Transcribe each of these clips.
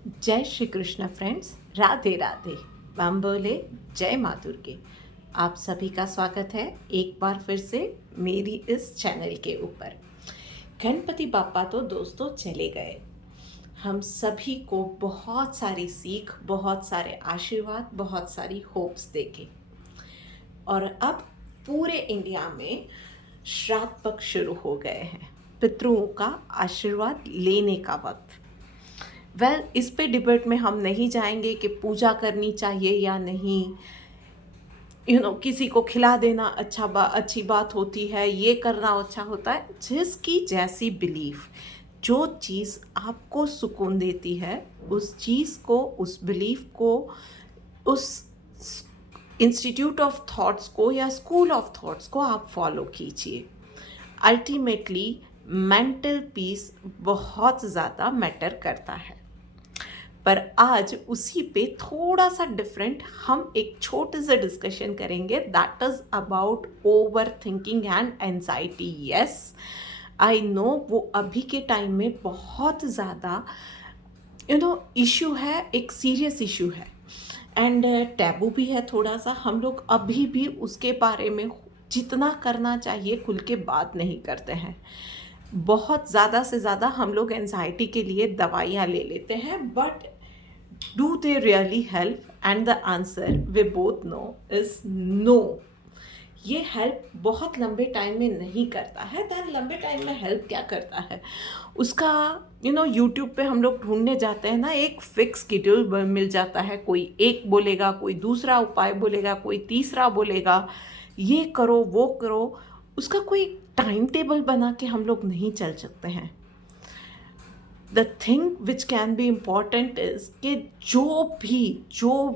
जय श्री कृष्ण फ्रेंड्स, राधे राधे। बम बोले, जय माँ दुर्गे। आप सभी का स्वागत है एक बार फिर से मेरी इस चैनल के ऊपर। गणपति बापा तो दोस्तों चले गए, हम सभी को बहुत सारी सीख, बहुत सारे आशीर्वाद, बहुत सारी होप्स देके, और अब पूरे इंडिया में श्राद्ध पक्ष शुरू हो गए हैं। पितरों का आशीर्वाद लेने का वक्त। इस पे डिबेट में हम नहीं जाएंगे कि पूजा करनी चाहिए या नहीं, किसी को खिला देना अच्छी बात होती है, ये करना अच्छा होता है। जिसकी जैसी बिलीफ, जो चीज़ आपको सुकून देती है, उस चीज़ को, उस बिलीफ को, उस इंस्टीट्यूट ऑफ थॉट्स को या स्कूल ऑफ थॉट्स को आप फॉलो कीजिए। अल्टीमेटली मेंटल पीस बहुत ज़्यादा मैटर करता है। पर आज उसी पे थोड़ा सा डिफरेंट हम एक छोटे से डिस्कशन करेंगे, that is about over thinking and anxiety. Yes, I know वो अभी के टाइम में बहुत ज़्यादा इशू है, एक सीरियस इशू है एंड टैबू भी है थोड़ा सा। हम लोग अभी भी उसके बारे में जितना करना चाहिए खुल के बात नहीं करते हैं। बहुत ज़्यादा से ज़्यादा हम लोग एंजाइटी के लिए दवाइयाँ ले लेते हैं, but do they really help? And the answer we both know is no. ये हेल्प बहुत लंबे टाइम में नहीं करता है। दैन लंबे टाइम में हेल्प क्या करता है उसका, यूट्यूब पे हम लोग ढूंढने जाते हैं ना, एक फिक्स शेड्यूल मिल जाता है। कोई एक बोलेगा, कोई दूसरा उपाय बोलेगा, कोई तीसरा बोलेगा, ये करो वो करो। उसका कोई टाइम टेबल बना के हम लोग नहीं चल सकते हैं। The thing which can be important is कि जो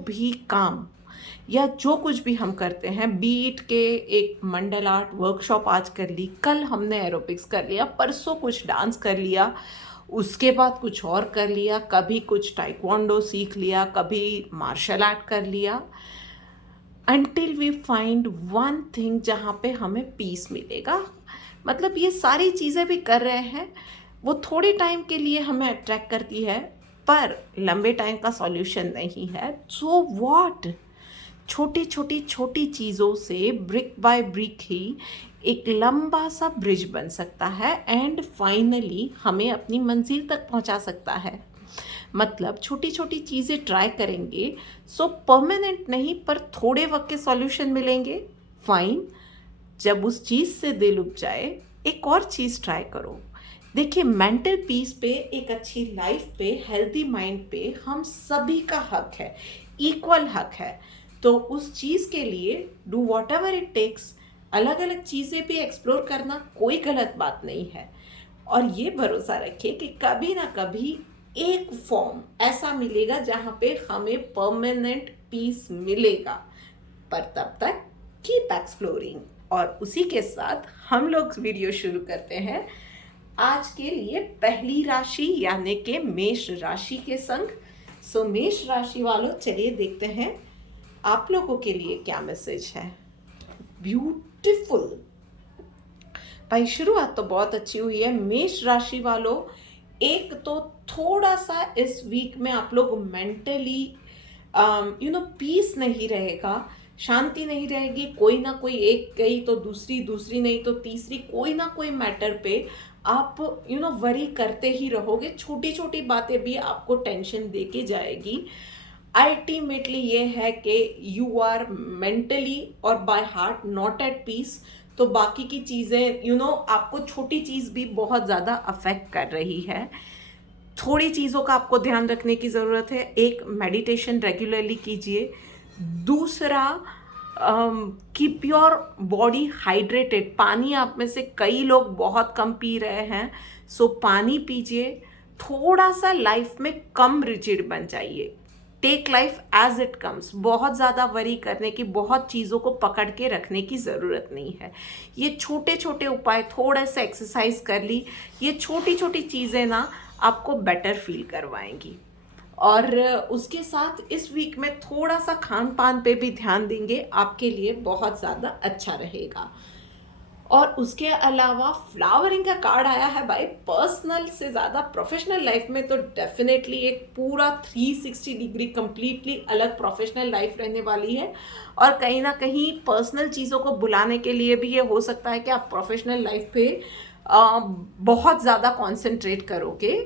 भी काम या जो कुछ भी हम करते हैं, बीट के एक मंडल आर्ट वर्कशॉप आज कर ली, कल हमने एरोबिक्स कर लिया, परसों कुछ डांस कर लिया, उसके बाद कुछ और कर लिया, कभी कुछ टाइक्वांडो सीख लिया, कभी मार्शल आर्ट कर लिया, until we find one thing जहाँ पे हमें पीस मिलेगा। मतलब ये सारी चीज़ें भी कर रहे हैं, वो थोड़े टाइम के लिए हमें अट्रैक्ट करती है, पर लंबे टाइम का सॉल्यूशन नहीं है। सो व्हाट, छोटी चीज़ों से ब्रिक बाय ब्रिक ही एक लंबा सा ब्रिज बन सकता है एंड फाइनली हमें अपनी मंजिल तक पहुंचा सकता है। मतलब छोटी छोटी चीज़ें ट्राई करेंगे, सो परमानेंट नहीं पर थोड़े वक्त के सॉल्यूशन मिलेंगे, फाइन। जब उस चीज़ से दिल उब जाए, एक और चीज़ ट्राई करो। देखिए, मेंटल पीस पे, एक अच्छी लाइफ पे, हेल्दी माइंड पे हम सभी का हक है, इक्वल हक है। तो उस चीज़ के लिए do whatever it takes. अलग अलग चीज़ें भी एक्सप्लोर करना कोई गलत बात नहीं है। और ये भरोसा रखिए कि कभी ना कभी एक फॉर्म ऐसा मिलेगा जहाँ पे हमें परमानेंट पीस मिलेगा। पर तब तक कीप एक्सप्लोरिंग। और उसी के साथ हम लोग वीडियो शुरू करते हैं आज के लिए पहली राशि यानी कि मेष राशि के संग। सो मेष राशि वालों, चलिए देखते हैं आप लोगों के लिए क्या मैसेज है। ब्यूटीफुल भाई, शुरुआत तो बहुत अच्छी हुई है मेष राशि वालों। एक तो थोड़ा सा इस वीक में आप लोग मेंटली पीस नहीं रहेगा, शांति नहीं रहेगी। कोई ना कोई एक गई तो दूसरी, दूसरी नहीं तो तीसरी, कोई ना कोई मैटर पे आप वरी करते ही रहोगे। छोटी छोटी बातें भी आपको टेंशन दे के जाएगी। अल्टीमेटली ये है कि यू आर मेंटली और by heart not at peace. तो बाकी की चीज़ें आपको छोटी चीज़ भी बहुत ज़्यादा अफेक्ट कर रही है। थोड़ी चीज़ों का आपको ध्यान रखने की ज़रूरत है। एक, मेडिटेशन रेगुलरली कीजिए। दूसरा, कीप योर बॉडी हाइड्रेटेड। पानी आप में से कई लोग बहुत कम पी रहे हैं, सो पानी पीजिए। थोड़ा सा लाइफ में कम रिजिड बन जाइए। Take life as it comes. बहुत ज़्यादा वरी करने की, बहुत चीज़ों को पकड़ के रखने की ज़रूरत नहीं है। ये छोटे छोटे उपाय, थोड़ा सा एक्सरसाइज कर ली, ये छोटी छोटी चीज़ें ना आपको बेटर फील करवाएंगी। और उसके साथ इस वीक में थोड़ा सा खान पान पे भी ध्यान देंगे, आपके लिए बहुत ज़्यादा अच्छा रहेगा। और उसके अलावा फ्लावरिंग का कार्ड आया है भाई। पर्सनल से ज़्यादा प्रोफेशनल लाइफ में तो डेफिनेटली एक पूरा 360 डिग्री कंप्लीटली अलग प्रोफेशनल लाइफ रहने वाली है। और कहीं ना कहीं पर्सनल चीज़ों को बुलाने के लिए भी ये हो सकता है कि आप प्रोफेशनल लाइफ पे बहुत ज़्यादा कॉन्सेंट्रेट करोगे।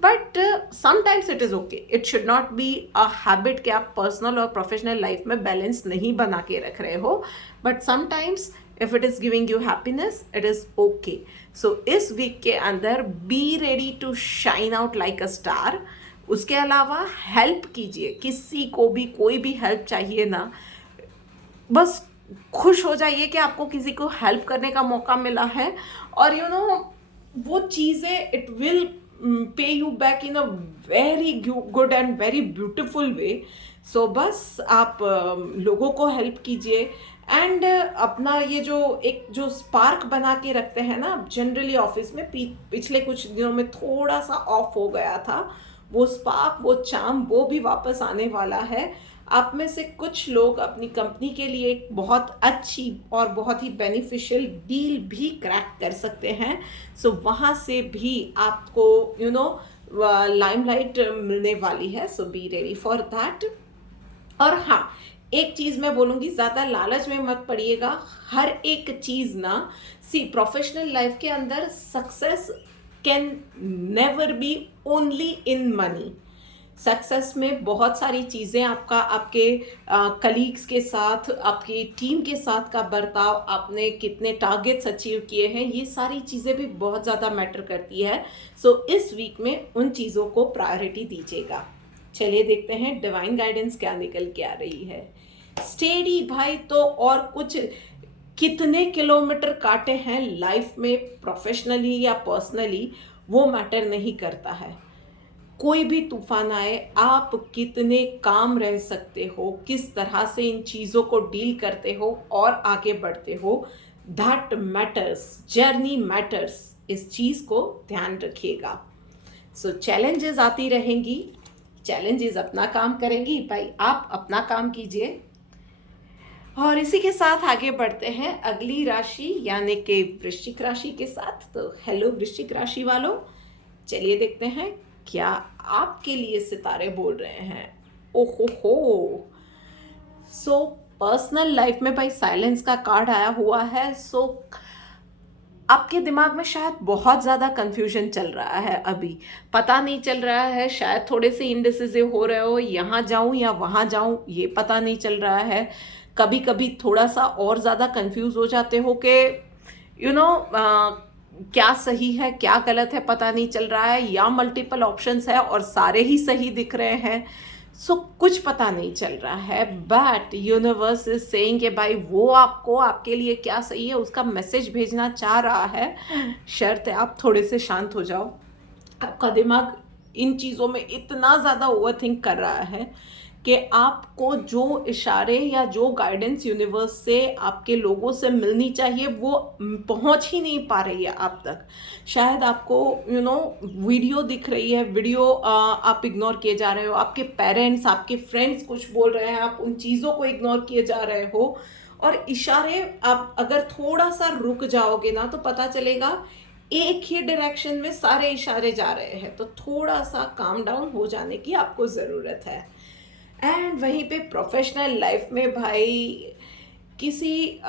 But sometimes it is okay, it should not be a habit कि आप पर्सनल और प्रोफेशनल लाइफ में बैलेंस नहीं बना के रख रहे हो। But sometimes if it is giving you happiness it is okay. So इस वीक के अंदर be ready to shine out like a star. उसके अलावा हेल्प कीजिए, किसी को भी कोई भी हेल्प चाहिए ना, बस खुश हो जाइए कि आपको किसी को हेल्प करने का मौका मिला है। और वो चीज़ें it will pay you back in a very good and very beautiful way. So बस आप लोगों को हेल्प कीजिए एंड अपना ये जो स्पार्क बना के रखते हैं ना, जनरली ऑफिस में पिछले कुछ दिनों में थोड़ा सा ऑफ हो गया था, वो स्पार्क, वो चार्म, वो भी वापस आने वाला है। आप में से कुछ लोग अपनी कंपनी के लिए एक बहुत अच्छी और बहुत ही बेनिफिशियल डील भी क्रैक कर सकते हैं। सो वहाँ से भी आपको लाइमलाइट मिलने वाली है। सो बी रेडी फॉर दैट। और हाँ, एक चीज़ मैं बोलूँगी, ज़्यादा लालच में मत पड़िएगा। हर एक चीज़ ना, प्रोफेशनल लाइफ के अंदर success can never be only in money. Success में बहुत सारी चीज़ें, आपके कलीग्स के साथ, आपकी टीम के साथ का बर्ताव, आपने कितने टारगेट्स अचीव किए हैं, ये सारी चीज़ें भी बहुत ज़्यादा मैटर करती है। सो इस वीक में उन चीज़ों को प्रायोरिटी दीजिएगा। चलिए देखते हैं डिवाइन गाइडेंस क्या निकल के आ रही है। स्टेडी भाई, तो और कुछ कितने किलोमीटर काटे हैं लाइफ में, प्रोफेशनली या पर्सनली, वो मैटर नहीं करता है। कोई भी तूफान आए, आप कितने काम रह सकते हो, किस तरह से इन चीज़ों को डील करते हो और आगे बढ़ते हो, दैट मैटर्स। जर्नी मैटर्स, इस चीज़ को ध्यान रखिएगा। सो चैलेंजेस आती रहेंगी, चैलेंजेस अपना काम करेंगी भाई, आप अपना काम कीजिए। और इसी के साथ आगे बढ़ते हैं अगली राशि यानी कि वृश्चिक राशि के साथ। तो हेलो वृश्चिक राशि वालों, चलिए देखते हैं क्या आपके लिए सितारे बोल रहे हैं। ओहो हो। सो पर्सनल लाइफ में भाई साइलेंस का कार्ड आया हुआ है। सो आपके दिमाग में शायद बहुत ज़्यादा कंफ्यूजन चल रहा है, अभी पता नहीं चल रहा है, शायद थोड़े से इनडिसिसिव हो रहे हो, यहाँ जाऊँ या वहाँ जाऊँ ये पता नहीं चल रहा है। कभी कभी थोड़ा सा और ज़्यादा कंफ्यूज हो जाते हो कि क्या सही है क्या गलत है पता नहीं चल रहा है, या मल्टीपल ऑप्शंस है और सारे ही सही दिख रहे हैं। सो कुछ पता नहीं चल रहा है, बट यूनिवर्स इज सेइंग कि भाई वो आपको, आपके लिए क्या सही है उसका मैसेज भेजना चाह रहा है। शर्त है आप थोड़े से शांत हो जाओ। आपका दिमाग इन चीज़ों में इतना ज़्यादा ओवरथिंक कर रहा है कि आपको जो इशारे या जो गाइडेंस यूनिवर्स से, आपके लोगों से मिलनी चाहिए, वो पहुंच ही नहीं पा रही है आप तक। शायद आपको वीडियो दिख रही है, वीडियो आप इग्नोर किए जा रहे हो, आपके पेरेंट्स, आपके फ्रेंड्स कुछ बोल रहे हैं, आप उन चीज़ों को इग्नोर किए जा रहे हो। और इशारे, आप अगर थोड़ा सा रुक जाओगे ना तो पता चलेगा एक ही डायरेक्शन में सारे इशारे जा रहे हैं। तो थोड़ा सा काम डाउन हो जाने की आपको ज़रूरत है। एंड वहीं पे प्रोफेशनल लाइफ में भाई किसी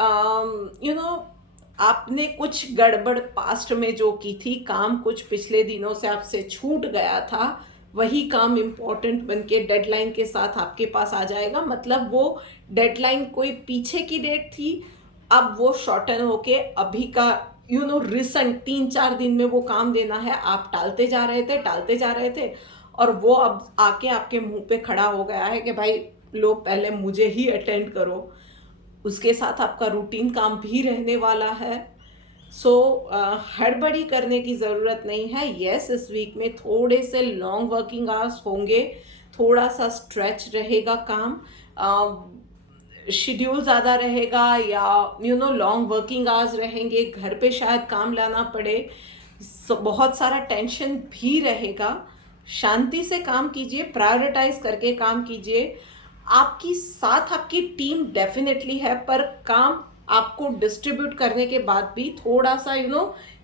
आपने कुछ गड़बड़ पास्ट में जो की थी, काम कुछ पिछले दिनों से आपसे छूट गया था, वही काम इम्पोर्टेंट बन के डेडलाइन के साथ आपके पास आ जाएगा। मतलब वो डेडलाइन कोई पीछे की डेट थी, अब वो शॉर्टन होके अभी का रिसेंट 3-4 दिन में वो काम देना है। आप टालते जा रहे थे और वो अब आके आपके मुंह पे खड़ा हो गया है कि भाई लो पहले मुझे ही अटेंड करो। उसके साथ आपका रूटीन काम भी रहने वाला है। सो हड़बड़ी करने की ज़रूरत नहीं है। यस, इस वीक में थोड़े से लॉन्ग वर्किंग आवर्स होंगे, थोड़ा सा स्ट्रेच रहेगा काम, शेड्यूल ज़्यादा रहेगा या लॉन्ग वर्किंग आवर्स रहेंगे, घर पे शायद काम लाना पड़े, बहुत सारा टेंशन भी रहेगा। शांति से काम कीजिए, प्रायोरिटाइज करके काम कीजिए। आपकी साथ आपकी टीम डेफिनेटली है, पर काम आपको डिस्ट्रीब्यूट करने के बाद भी थोड़ा सा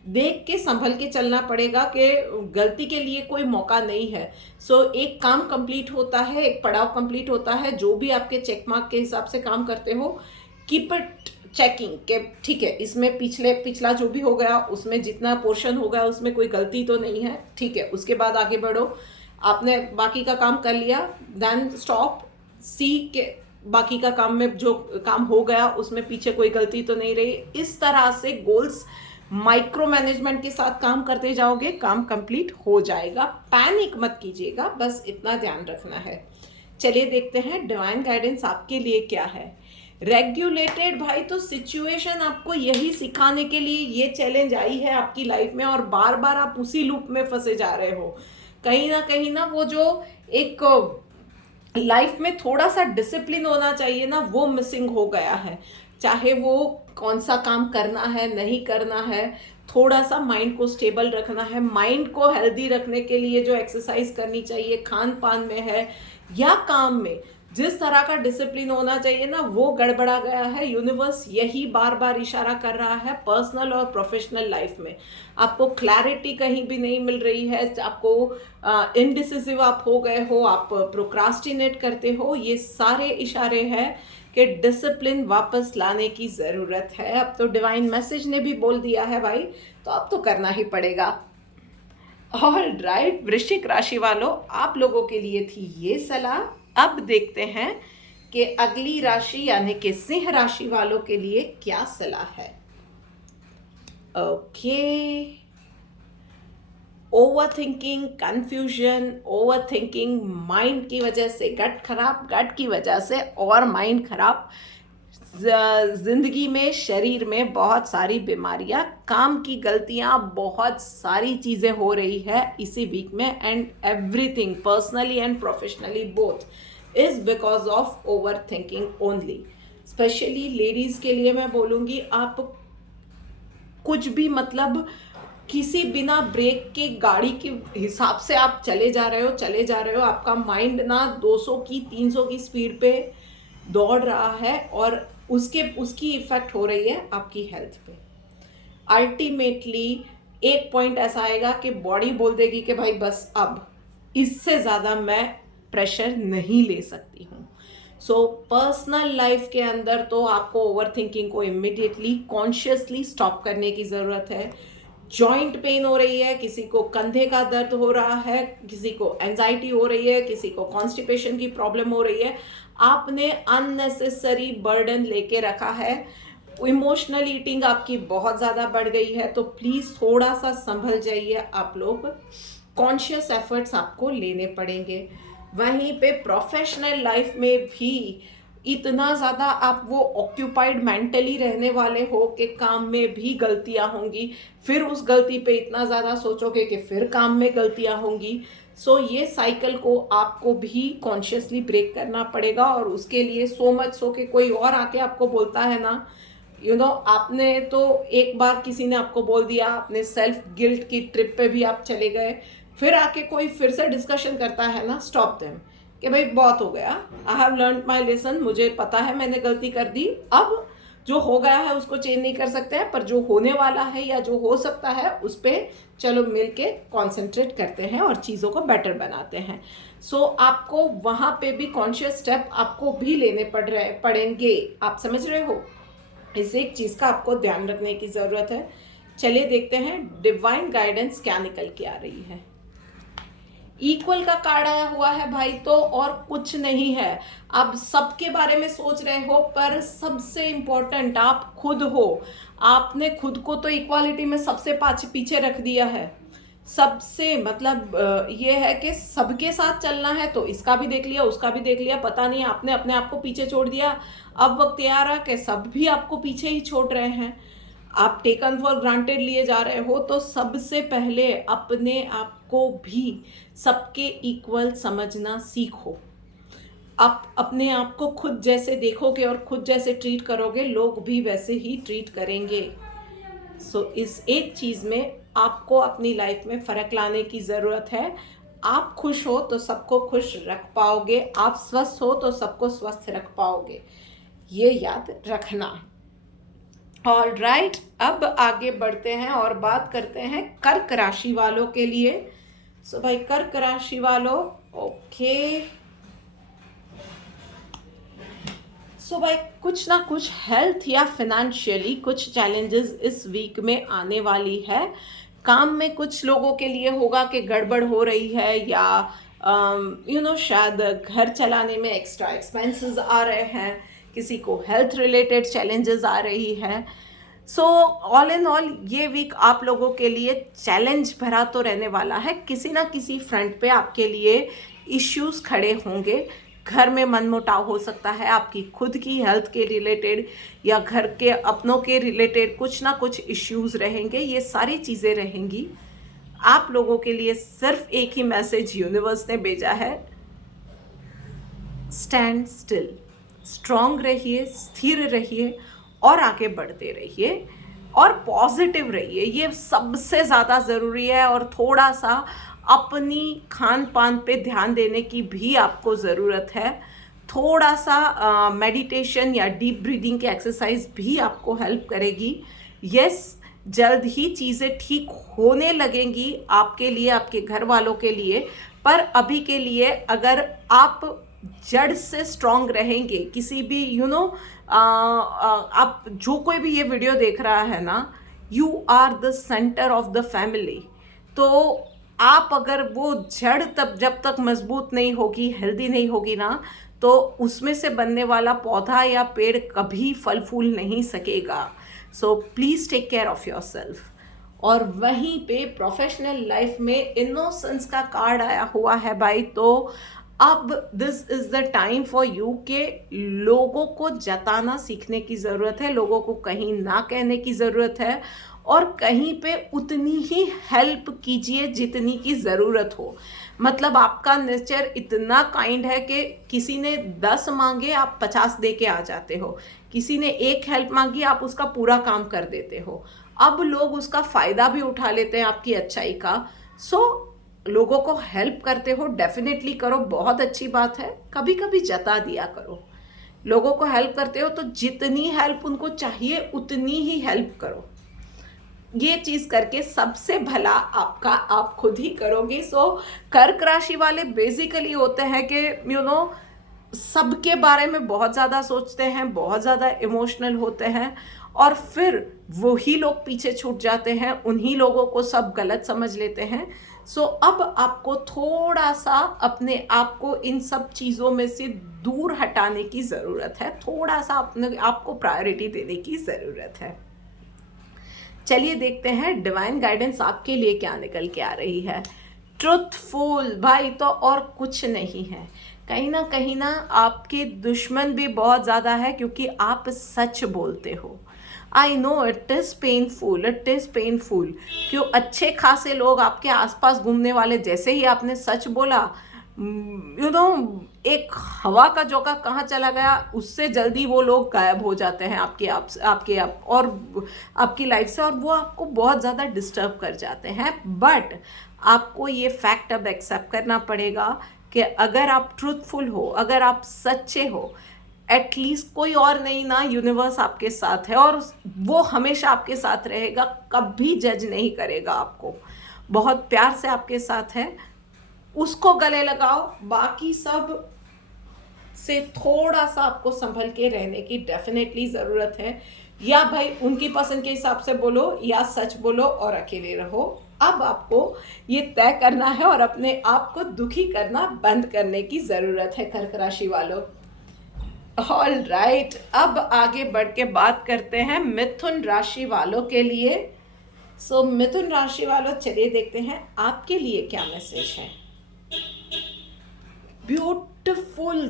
देख के संभल के चलना पड़ेगा कि गलती के लिए कोई मौका नहीं है। एक काम कंप्लीट होता है, एक पड़ाव कंप्लीट होता है, जो भी आपके चेक मार्क के हिसाब से काम करते हो, कीप इट चेकिंग के ठीक है, इसमें पिछला जो भी हो गया उसमें जितना पोर्शन हो गया उसमें कोई गलती तो नहीं है, ठीक है। उसके बाद आगे बढ़ो, आपने बाकी का काम कर लिया, देन स्टॉप, सी के बाकी का काम में जो काम हो गया उसमें पीछे कोई गलती तो नहीं रही। इस तरह से गोल्स माइक्रो मैनेजमेंट के साथ काम करते जाओगे, काम कंप्लीट हो जाएगा। पैनिक मत कीजिएगा, बस इतना ध्यान रखना है। चलिए देखते हैं डिवाइन गाइडेंस आपके लिए क्या है। रेगुलेटेड भाई, तो सिचुएशन आपको यही सिखाने के लिए ये चैलेंज आई है आपकी लाइफ में, और बार बार आप उसी लूप में फंसे जा रहे हो। कहीं ना वो जो एक लाइफ में थोड़ा सा डिसिप्लिन होना चाहिए ना, वो मिसिंग हो गया है। चाहे वो कौन सा काम करना है, नहीं करना है, थोड़ा सा माइंड को स्टेबल रखना है, माइंड को हेल्दी रखने के लिए जो एक्सरसाइज करनी चाहिए, खान पान में है या काम में, जिस तरह का डिसिप्लिन होना चाहिए ना, वो गड़बड़ा गया है। यूनिवर्स यही बार बार इशारा कर रहा है। पर्सनल और प्रोफेशनल लाइफ में आपको क्लैरिटी कहीं भी नहीं मिल रही है, आपको इनडिसिसिव आप हो गए हो, आप प्रोक्रास्टिनेट करते हो, ये सारे इशारे हैं कि डिसिप्लिन वापस लाने की ज़रूरत है। अब तो डिवाइन मैसेज ने भी बोल दिया है भाई, तो अब तो करना ही पड़ेगा। ऑल राइट, वृश्चिक राशि वालों, आप लोगों के लिए थी ये सलाह। अब देखते हैं कि अगली राशि यानी कि सिंह राशि वालों के लिए क्या सलाह है। Okay, over thinking, confusion, over thinking, mind की वजह से गट खराब, गट की वजह से और माइंड खराब, जिंदगी में, शरीर में बहुत सारी बीमारियां, काम की गलतियां, बहुत सारी चीज़ें हो रही है इसी वीक में। And everything personally and professionally both is because of over thinking only. Specially ladies के लिए मैं बोलूँगी, आप कुछ भी मतलब किसी बिना ब्रेक के गाड़ी के हिसाब से आप चले जा रहे हो, आपका माइंड ना 200 की 300 की स्पीड पे दौड़ रहा है, और उसकी इफेक्ट हो रही है आपकी हेल्थ पे। अल्टीमेटली एक पॉइंट ऐसा आएगा कि बॉडी बोल देगी कि भाई बस अब इससे ज़्यादा मैं प्रेशर नहीं ले सकती हूँ। पर्सनल लाइफ के अंदर तो आपको ओवर थिंकिंग को इमिडिएटली कॉन्शियसली स्टॉप करने की ज़रूरत है। जॉइंट पेन हो रही है, किसी को कंधे का दर्द हो रहा है, किसी को एंजाइटी हो रही है, किसी को कॉन्स्टिपेशन की प्रॉब्लम हो रही है, आपने अननेसेसरी बर्डन लेके रखा है। इमोशनल ईटिंग आपकी बहुत ज़्यादा बढ़ गई है, तो प्लीज़ थोड़ा सा संभल जाइए आप लोग। कॉन्शियस एफर्ट्स आपको लेने पड़ेंगे। वहीं पे प्रोफेशनल लाइफ में भी इतना ज़्यादा आप वो ऑक्यूपाइड मेंटली रहने वाले हो कि काम में भी गलतियां होंगी, फिर उस गलती पे इतना ज़्यादा सोचोगे कि फिर काम में गलतियां होंगी। ये साइकिल को आपको भी कॉन्शियसली ब्रेक करना पड़ेगा। और उसके लिए सो मच सो कि कोई और आके आपको बोलता है ना, आपने तो एक बार किसी ने आपको बोल दिया, अपने सेल्फ गिल्ट की ट्रिप पे भी आप चले गए, फिर आके कोई फिर से डिस्कशन करता है ना, स्टॉप देम कि भाई बहुत हो गया, I have learn my lesson, मुझे पता है मैंने गलती कर दी, अब जो हो गया है उसको चेंज नहीं कर सकते हैं, पर जो होने वाला है या जो हो सकता है उस पर चलो मिल के कॉन्सेंट्रेट करते हैं और चीज़ों को बेटर बनाते हैं। आपको वहाँ पे भी कॉन्शियस स्टेप आपको भी लेने पड़ेंगे। आप समझ रहे हो? इस एक चीज़ का आपको ध्यान रखने की ज़रूरत है। चलिए देखते हैं डिवाइन गाइडेंस क्या निकल के आ रही है। इक्वल का कार्ड आया हुआ है भाई, तो और कुछ नहीं है। आप सबके बारे में सोच रहे हो, पर सबसे इम्पोर्टेंट आप खुद हो। आपने खुद को तो इक्वालिटी में सबसे पीछे रख दिया है। सबसे मतलब ये है कि सबके साथ चलना है, तो इसका भी देख लिया, उसका भी देख लिया, पता नहीं आपने अपने आप को पीछे छोड़ दिया। अब वक्त ये आ रहा कि सब भी आपको पीछे ही छोड़ रहे हैं, आप टेकन फॉर ग्रांटेड लिए जा रहे हो। तो सबसे पहले अपने आप को भी सबके इक्वल समझना सीखो। आप अपने आप को खुद जैसे देखोगे और खुद जैसे ट्रीट करोगे, लोग भी वैसे ही ट्रीट करेंगे। इस एक चीज़ में आपको अपनी लाइफ में फ़र्क लाने की ज़रूरत है। आप खुश हो तो सबको खुश रख पाओगे, आप स्वस्थ हो तो सबको स्वस्थ रख पाओगे, ये याद रखना। ऑल राइट, अब आगे बढ़ते हैं और बात करते हैं कर्क राशि वालों के लिए। सो भाई कर्क राशि वालों, ओके, सो भाई कुछ ना कुछ हेल्थ या फिनेंशियली कुछ चैलेंजेस इस वीक में आने वाली है। काम में कुछ लोगों के लिए होगा कि गड़बड़ हो रही है, या शायद घर चलाने में एक्स्ट्रा एक्सपेंसेस आ रहे हैं, किसी को हेल्थ रिलेटेड चैलेंजेस आ रही है। सो ऑल इन ऑल ये वीक आप लोगों के लिए चैलेंज भरा तो रहने वाला है। किसी ना किसी फ्रंट पे आपके लिए इश्यूज खड़े होंगे। घर में मनमुटाव हो सकता है, आपकी खुद की हेल्थ के रिलेटेड या घर के अपनों के रिलेटेड कुछ ना कुछ इश्यूज रहेंगे। ये सारी चीज़ें रहेंगी। आप लोगों के लिए सिर्फ एक ही मैसेज यूनिवर्स ने भेजा है, स्टैंड स्टिल, स्ट्रांग रहिए, स्थिर रहिए और आगे बढ़ते रहिए और पॉजिटिव रहिए। ये सबसे ज़्यादा ज़रूरी है। और थोड़ा सा अपनी खान पान पे ध्यान देने की भी आपको ज़रूरत है। थोड़ा सा मेडिटेशन या डीप ब्रीदिंग की एक्सरसाइज भी आपको हेल्प करेगी। यस, जल्द ही चीज़ें ठीक होने लगेंगी आपके लिए, आपके घर वालों के लिए। पर अभी के लिए अगर आप जड़ से स्ट्रांग रहेंगे, किसी भी आप जो कोई भी ये वीडियो देख रहा है ना, you are the centre of the family. तो आप अगर वो जड़ तब जब तक मजबूत नहीं होगी, हेल्दी नहीं होगी ना, तो उसमें से बनने वाला पौधा या पेड़ कभी फल फूल नहीं सकेगा। So please take care of yourself. और वहीं पे प्रोफेशनल लाइफ में इनोसेंस का कार्ड आया हुआ है भाई। तो अब this is the time for you के लोगों को जताना सीखने की ज़रूरत है, लोगों को कहीं ना कहने की ज़रूरत है, और कहीं पे उतनी ही हेल्प कीजिए जितनी की ज़रूरत हो। मतलब आपका नेचर इतना काइंड है कि किसी ने 10 मांगे आप 50 दे के आ जाते हो, किसी ने एक हेल्प मांगी आप उसका पूरा काम कर देते हो। अब लोग उसका फ़ायदा भी उठा लेते हैं आपकी अच्छाई का। सो लोगों को हेल्प करते हो, डेफिनेटली करो, बहुत अच्छी बात है। कभी कभी जता दिया करो। लोगों को हेल्प करते हो तो जितनी हेल्प उनको चाहिए उतनी ही हेल्प करो। ये चीज़ करके सबसे भला आपका आप खुद ही करोगे। सो कर्क राशि वाले बेसिकली होते हैं कि सबके बारे में बहुत ज़्यादा सोचते हैं, बहुत ज़्यादा इमोशनल होते हैं, और फिर वही लोग पीछे छूट जाते हैं, उन्हीं लोगों को सब गलत समझ लेते हैं। सो अब आपको थोड़ा सा अपने आप को इन सब चीज़ों में से दूर हटाने की ज़रूरत है, थोड़ा सा अपने आप को प्रायोरिटी देने की ज़रूरत है। चलिए देखते हैं डिवाइन गाइडेंस आपके लिए क्या निकल के आ रही है। ट्रुथफुल भाई, तो और कुछ नहीं है। कहीं ना आपके दुश्मन भी बहुत ज़्यादा है क्योंकि आप सच बोलते हो। I know it is painful, it is painful. क्यों अच्छे खासे लोग आपके आसपास घूमने वाले, जैसे ही आपने सच बोला, एक हवा का झोंका कहाँ चला गया, उससे जल्दी वो लोग गायब हो जाते हैं और आपकी लाइफ से, और वो आपको बहुत ज़्यादा डिस्टर्ब कर जाते हैं। बट आपको ये फैक्ट अब एक्सेप्ट करना पड़ेगा कि अगर आप ट्रूथफुल हो, अगर आप सच्चे हो, एटलीस्ट कोई और नहीं ना, यूनिवर्स आपके साथ है और वो हमेशा आपके साथ रहेगा, कभी जज नहीं करेगा आपको, बहुत प्यार से आपके साथ है। उसको गले लगाओ। बाकी सब से थोड़ा सा आपको संभल के रहने की डेफिनेटली ज़रूरत है। या भाई उनकी पसंद के हिसाब से बोलो या सच बोलो और अकेले रहो। अब आपको ये तय करना है और अपने आप को दुखी करना बंद करने की ज़रूरत है कर्क राशि वालों। ऑल राइट, अब आगे बढ़ के बात करते हैं मिथुन राशि वालों के लिए। सो मिथुन राशि वालों, चलिए देखते हैं आपके लिए क्या मैसेज है। Beautiful,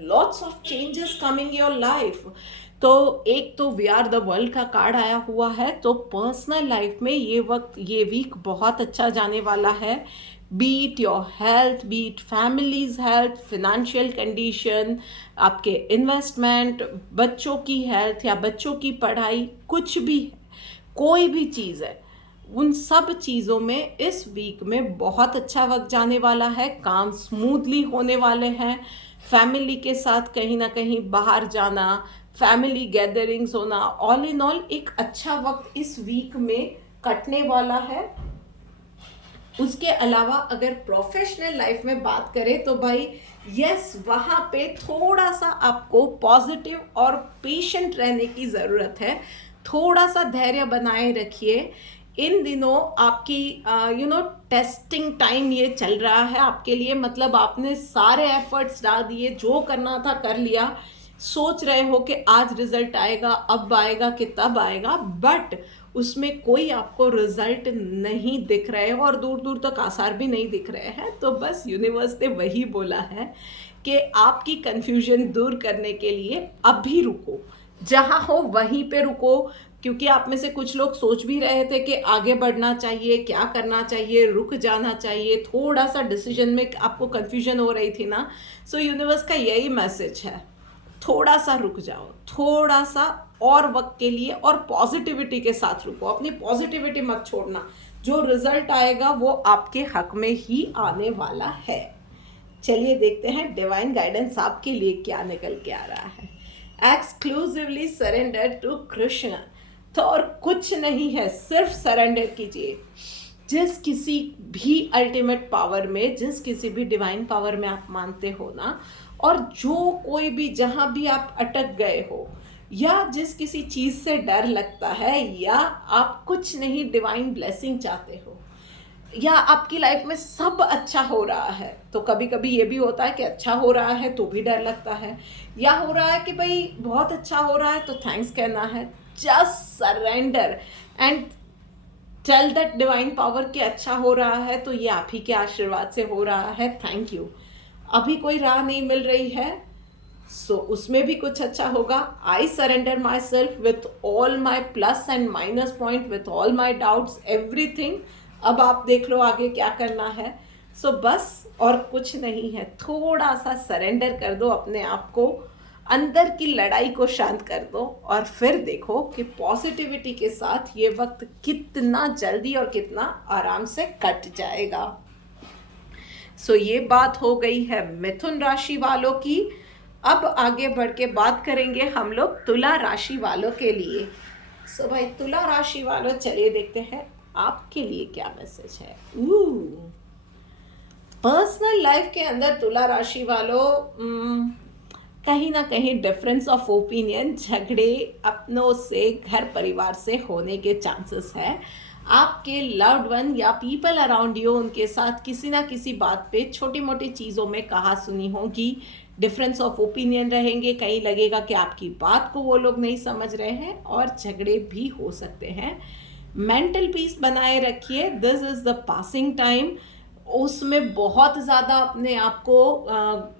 lots of changes coming your life. तो एक तो वी आर द वर्ल्ड का कार्ड आया हुआ है। तो पर्सनल लाइफ में ये वीक बहुत अच्छा जाने वाला है। Be it your health, be it family's health, financial condition, आपके इन्वेस्टमेंट, बच्चों की हेल्थ या बच्चों की पढ़ाई, कुछ भी, कोई भी चीज़ है, उन सब चीज़ों में इस वीक में बहुत अच्छा वक्त जाने वाला है। काम स्मूथली होने वाले हैं। फैमिली के साथ कहीं ना कहीं बाहर जाना, फैमिली गैदरिंग्स होना, ऑल इन ऑल एक अच्छा वक्त इस वीक में कटने वाला है। उसके अलावा अगर प्रोफेशनल लाइफ में बात करें तो भाई यस, वहाँ पे थोड़ा सा आपको पॉजिटिव और पेशेंट रहने की ज़रूरत है। थोड़ा सा धैर्य बनाए रखिए। इन दिनों आपकी टेस्टिंग टाइम ये चल रहा है आपके लिए, मतलब आपने सारे एफर्ट्स डाल दिए, जो करना था कर लिया, सोच रहे हो कि आज रिजल्ट आएगा, अब आएगा कि तब आएगा, बट उसमें कोई आपको रिजल्ट नहीं दिख रहे हो और दूर दूर तक आसार भी नहीं दिख रहे हैं। तो बस यूनिवर्स ने वही बोला है कि आपकी कन्फ्यूजन दूर करने के लिए अभी रुको, जहाँ हो वहीं पे रुको। क्योंकि आप में से कुछ लोग सोच भी रहे थे कि आगे बढ़ना चाहिए, क्या करना चाहिए, रुक जाना चाहिए, थोड़ा सा डिसीजन में आपको कन्फ्यूजन हो रही थी ना। सो यूनिवर्स का यही मैसेज है, थोड़ा सा रुक जाओ, थोड़ा सा और वक्त के लिए, और पॉजिटिविटी के साथ रुको। अपनी पॉजिटिविटी मत छोड़ना, जो रिजल्ट आएगा वो आपके हक में ही आने वाला है। चलिए देखते हैं डिवाइन गाइडेंस आपके लिए क्या निकल के आ रहा है। Exclusively surrender to Krishna. तो और कुछ नहीं है, सिर्फ सरेंडर कीजिए जिस किसी भी अल्टीमेट पावर में, जिस किसी भी डिवाइन पावर में आप मानते हो ना, और जो कोई भी जहाँ भी आप अटक गए हो, या जिस किसी चीज़ से डर लगता है, या आप कुछ नहीं डिवाइन ब्लेसिंग चाहते हो, या आपकी लाइफ में सब अच्छा हो रहा है, तो कभी कभी ये भी होता है कि अच्छा हो रहा है तो भी डर लगता है, या हो रहा है कि भाई बहुत अच्छा हो रहा है तो थैंक्स कहना है। Just surrender and tell that divine power कि अच्छा हो रहा है तो ये आप ही के आशीर्वाद से हो रहा है, थैंक यू। अभी कोई राह नहीं मिल रही है, सो उसमें भी कुछ अच्छा होगा। I surrender my self with all my plus and minus point, with all my doubts, everything. अब आप देख लो आगे क्या करना है। सो बस और कुछ नहीं है, थोड़ा सा सरेंडर कर दो अपने आप को, अंदर की लड़ाई को शांत कर दो, और फिर देखो कि पॉजिटिविटी के साथ ये वक्त कितना जल्दी और कितना आराम से कट जाएगा। सो ये बात हो गई है मिथुन राशि वालों की। अब आगे बढ़ के बात करेंगे हम लोग तुला राशि वालों के लिए। सो भाई तुला राशि वालों, चलिए देखते हैं आपके लिए क्या मैसेज है। पर्सनल लाइफ के अंदर तुला राशि वालों, कहीं ना कहीं डिफरेंस ऑफ ओपिनियन, झगड़े अपनों से, घर परिवार से होने के चांसेस है। आपके लव्ड वन या पीपल अराउंड यू, उनके साथ किसी ना किसी बात पे, छोटी मोटी चीज़ों में कहा सुनी होगी, डिफरेंस ऑफ ओपिनियन रहेंगे, कहीं लगेगा कि आपकी बात को वो लोग नहीं समझ रहे हैं, और झगड़े भी हो सकते हैं। मेंटल पीस बनाए रखिए, this is the passing time. उसमें बहुत ज़्यादा अपने आप को